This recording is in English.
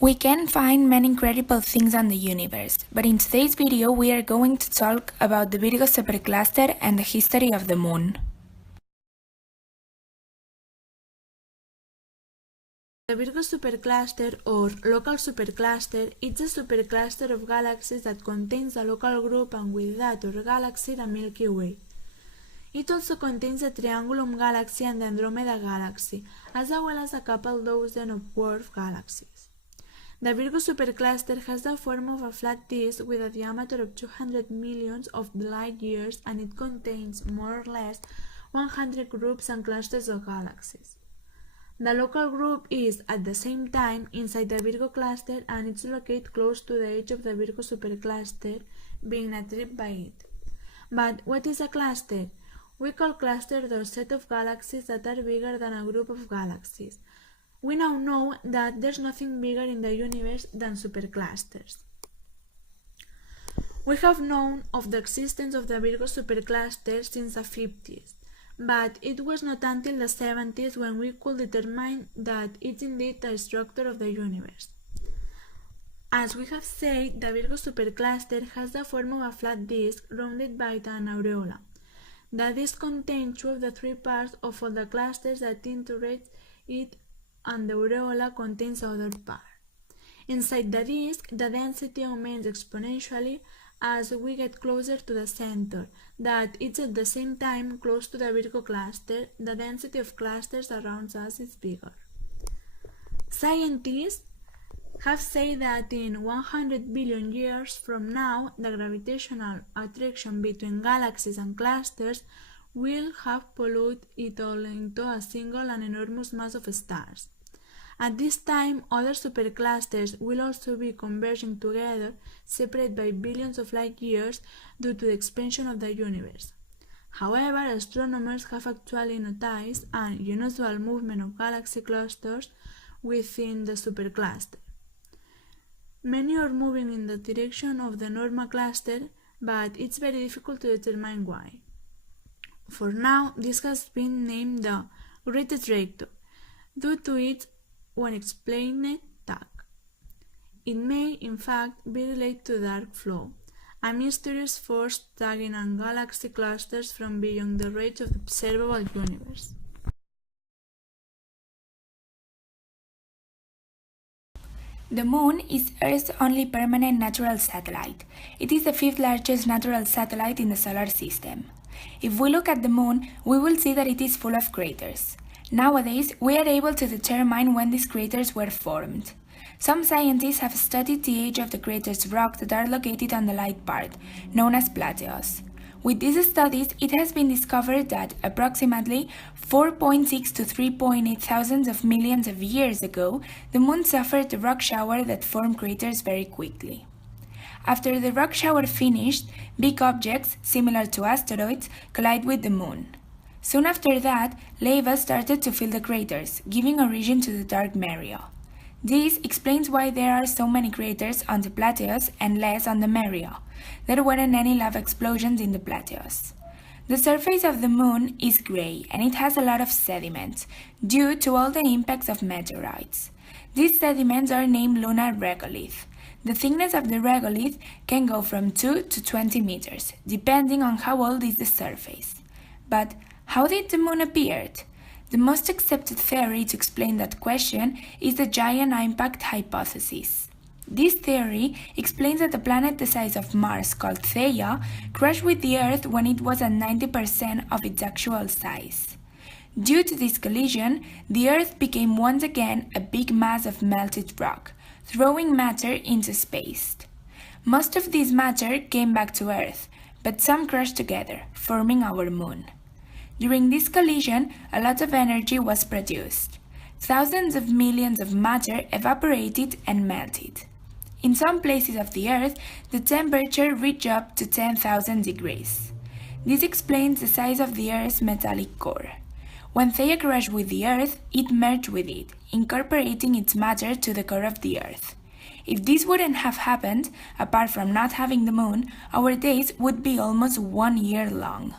We can find many incredible things on the universe, but in today's video we are going to talk about the Virgo Supercluster and the history of the Moon. The Virgo Supercluster or local supercluster is a supercluster of galaxies that contains a local group and with that or galaxy the Milky Way. It also contains the Triangulum galaxy and the Andromeda galaxy, as well as a couple dozen of dwarf galaxies. The Virgo supercluster has the form of a flat disk with a diameter of 200 millions of light years, and it contains more or less 100 groups and clusters of galaxies. The local group is, at the same time, inside the Virgo cluster, and it's located close to the edge of the Virgo supercluster, being addressed by it. But what is a cluster? We call cluster those set of galaxies that are bigger than a group of galaxies. We now know that there's nothing bigger in the universe than superclusters. We have known of the existence of the Virgo supercluster since the 50s, but it was not until the 70s when we could determine that it's indeed the structure of the universe. As we have said, the Virgo supercluster has the form of a flat disk rounded by an aureola. The disk contains two of the three parts of all the clusters that integrate it, and the aureola contains the other part. Inside the disk, the density auments exponentially as we get closer to the center, that it's at the same time close to the Virgo cluster. The density of clusters around us is bigger. Scientists have said that in 100 billion years from now, the gravitational attraction between galaxies and clusters will have polluted it all into a single and enormous mass of stars. At this time, other superclusters will also be converging together, separated by billions of light years due to the expansion of the universe. However, astronomers have actually noticed an unusual movement of galaxy clusters within the supercluster. Many are moving in the direction of the normal cluster, but it's very difficult to determine why. For now, this has been named the Great Trajectory, due to its unexplained tag. It may, in fact, be related to dark flow, a mysterious force tugging on galaxy clusters from beyond the range of the observable universe. The Moon is Earth's only permanent natural satellite. It is the fifth largest natural satellite in the solar system. If we look at the Moon, we will see that it is full of craters. Nowadays, we are able to determine when these craters were formed. Some scientists have studied the age of the craters' rock that are located on the light part, known as plateaus. With these studies, it has been discovered that approximately 4.6 to 3.8 thousands of millions of years ago, the Moon suffered a rock shower that formed craters very quickly. After the rock shower finished, big objects, similar to asteroids, collide with the Moon. Soon after that, lava started to fill the craters, giving origin to the dark maria. This explains why there are so many craters on the plateaus and less on the maria. There weren't any lava explosions in the plateaus. The surface of the Moon is gray and it has a lot of sediments, due to all the impacts of meteorites. These sediments are named lunar regolith. The thickness of the regolith can go from 2 to 20 meters, depending on how old is the surface. But how did the Moon appear? The most accepted theory to explain that question is the giant impact hypothesis. This theory explains that a planet the size of Mars called Theia crashed with the Earth when it was at 90% of its actual size. Due to this collision, the Earth became once again a big mass of melted rock, throwing matter into space. Most of this matter came back to Earth, but some crashed together, forming our Moon. During this collision, a lot of energy was produced. Thousands of millions of matter evaporated and melted. In some places of the Earth, the temperature reached up to 10,000 degrees. This explains the size of the Earth's metallic core. When Theia crashed with the Earth, it merged with it, incorporating its matter to the core of the Earth. If this wouldn't have happened, apart from not having the Moon, our days would be almost 1 year long.